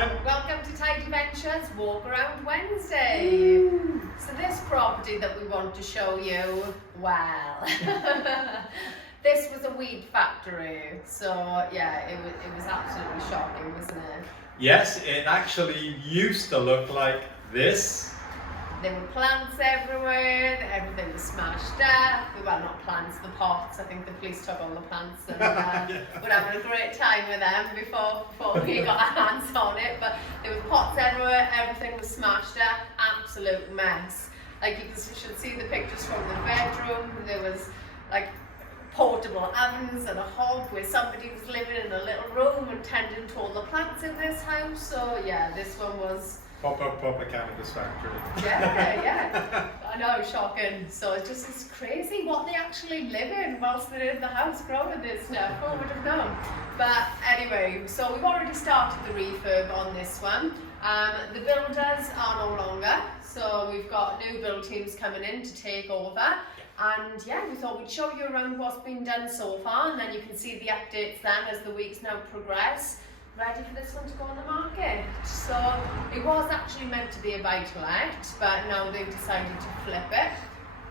everyone. Welcome to Tidyventures Walkaround Wednesday. Ooh. So this property that we want to show you, well, this was a weed factory. So yeah, it was absolutely shocking, wasn't it? Yes, it actually used to look like this. There were plants everywhere, everything was smashed up. Well, not plants, the pots. I think the police took all the plants and we're having a great time with them before we got our hands on it. But there were pots everywhere, everything was smashed up, absolute mess. Like you should see the pictures from the bedroom. There was like portable ovens and a hob where somebody was living in a little room and tending to all the plants in this house. So yeah, this one was Proper Cannabis Factory. Yeah. I know, shocking. So it's crazy what they actually live in whilst they're in the house growing this stuff. Who would have known? But anyway, so we've already started the refurb on this one. The builders are no longer, so we've got new build teams coming in to take over. And yeah, we thought we'd show you around what's been done so far, and then you can see the updates then as the weeks now progress. Ready for this one to go on the market. So it was actually meant to be a buy-to-let, but now they've decided to flip it.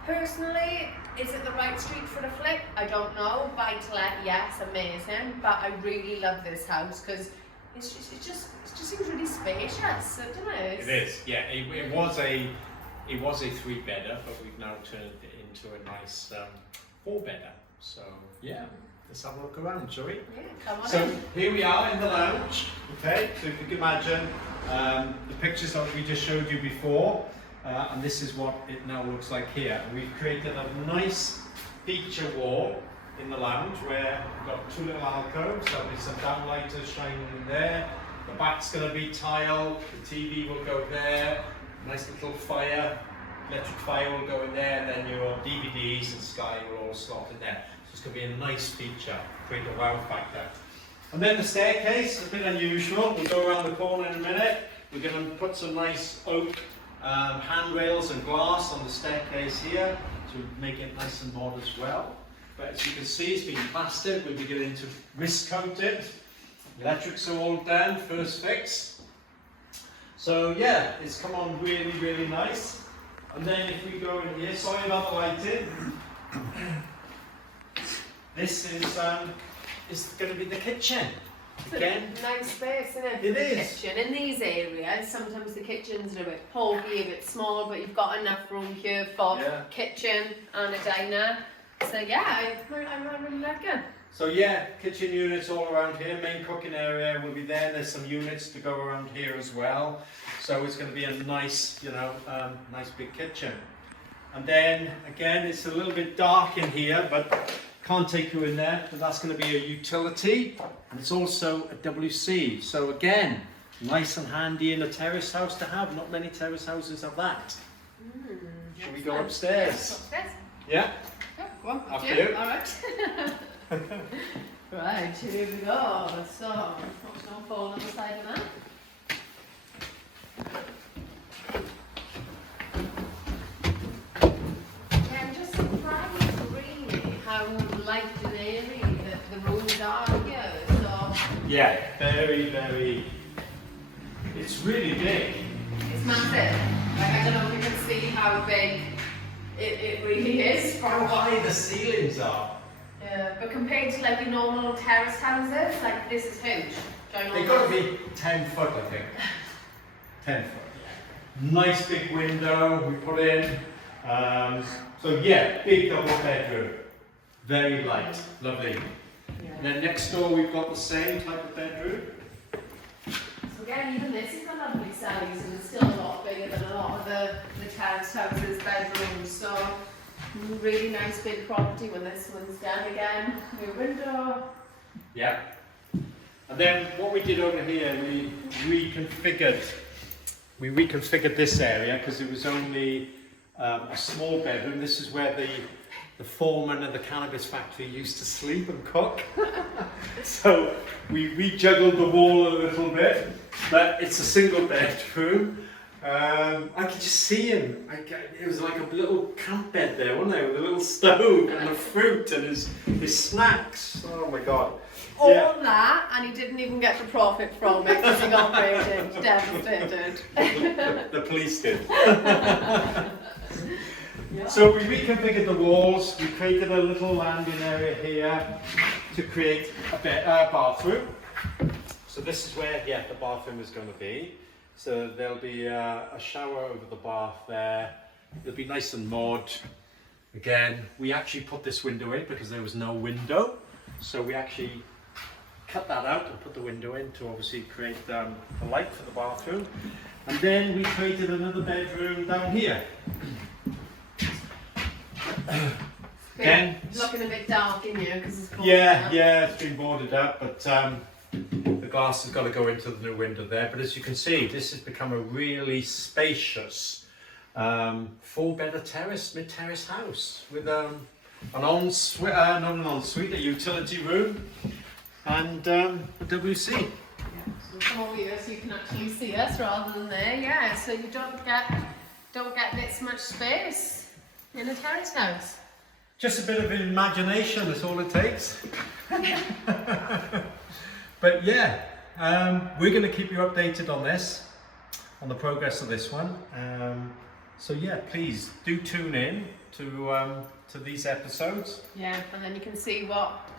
Personally, is it the right street for the flip? I don't know. Buy-to-let, yes, amazing, but I really love this house because it just seems really spacious, doesn't it? It is, yeah. It was a 3-bedder, but we've now turned it into a nice 4-bedder. So yeah. Let's have a look around, shall we? Yeah, come on So in. here we are in the lounge, okay? So if you can imagine the pictures that we just showed you before, and this is what it now looks like here. And we've created a nice feature wall in the lounge where we've got 2 little alcoves, there'll be some downlighters shining in there. The back's going to be tiled, the TV will go there, nice little fire, electric fire will go in there, and then your DVDs and Sky will all slot in there. It's going to be a nice feature, create a wow factor. And then the staircase, a bit unusual. We'll go around the corner in a minute. We're going to put some nice oak handrails and glass on the staircase here to make it nice and mod as well. But as you can see, it's been plastered. We're beginning to whisk coat it. Electrics are all done, first fix. So yeah, it's come on really, really nice. And then if we go in here, sorry about the lighting. This is going to be the kitchen. Again, it's a nice space, isn't it? It For the is. kitchen. In these areas, sometimes the kitchens are a bit pokey, a bit small, but you've got enough room here for kitchen and a diner. So yeah, I really like it. So yeah, kitchen units all around here. Main cooking area will be there. There's some units to go around here as well. So it's going to be a nice, nice big kitchen. And then again, it's a little bit dark in here, but can't take you in there, but that's going to be a utility, and it's also a WC. So again, nice and handy in a terrace house to have. Not many terrace houses have that. Should we go upstairs? Upstairs? Yeah? Yeah, go on. After you. All right. Right, here we go. So, what's no phone on the side of that? Yeah, I'm just surprised really how light and airy the rooms are here. So Yeah, very, very. It's really big. it's massive. Like, I don't know if you can see how big it really is. How high the ceilings are. Yeah, but compared to like your normal terrace houses, like this is huge. They've got to be 10 foot, I think. 10 foot. Nice big window we put in. So yeah, big double bedroom. Very light, lovely. Yeah. And then next door we've got the same type of bedroom. So again, even this is a lovely size and it's still a lot bigger than a lot of the terrace houses bedrooms. So really nice big property when this one's done again. New window. Yeah. And then what we did over here, we reconfigured this area because it was only a small bedroom. This is where the foreman of the cannabis factory used to sleep and cook. So we rejuggled the wall a little bit, but it's a single bedroom. I could just see him. It was like a little camp bed there, wasn't there, with a little stove and the fruit and his snacks. Oh my God. All that, and he didn't even get the profit from it because he got raided, devastated. The police did. So we reconfigured the walls. We created a little landing area here to create a bathroom. So this is where, the bathroom is going to be. So there'll be a shower over the bath there. It'll be nice and mod. Again, we actually put this window in because there was no window. So we actually cut that out and put the window in to obviously create the light for the bathroom. And then we created another bedroom down here. Again, looking a bit dark in here because it's cold. Yeah, it's been boarded up, but the glass has got to go into the new window there. But as you can see, this has become a really spacious 4-bedder terrace, mid-terrace house with an ensuite, not an ensuite, a utility room and a WC. Yeah, so come over here so you can actually see us rather than there. Yeah, so you don't get this much space in a terrace house. Just a bit of imagination, that's all it takes. But yeah, we're going to keep you updated on this, on the progress of this one. So yeah, please do tune in to these episodes. Yeah, and then you can see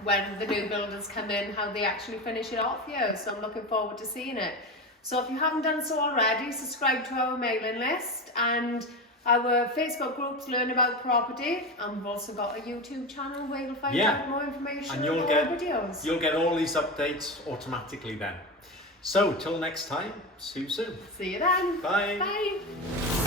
when the new builders come in, how they actually finish it off here. So I'm looking forward to seeing it. So if you haven't done so already, subscribe to our mailing list and our Facebook groups, Learn About Property, and we've also got a YouTube channel where you'll find out more information and more videos. You'll get all these updates automatically then. So till next time, see you soon. See you then. Bye. Bye.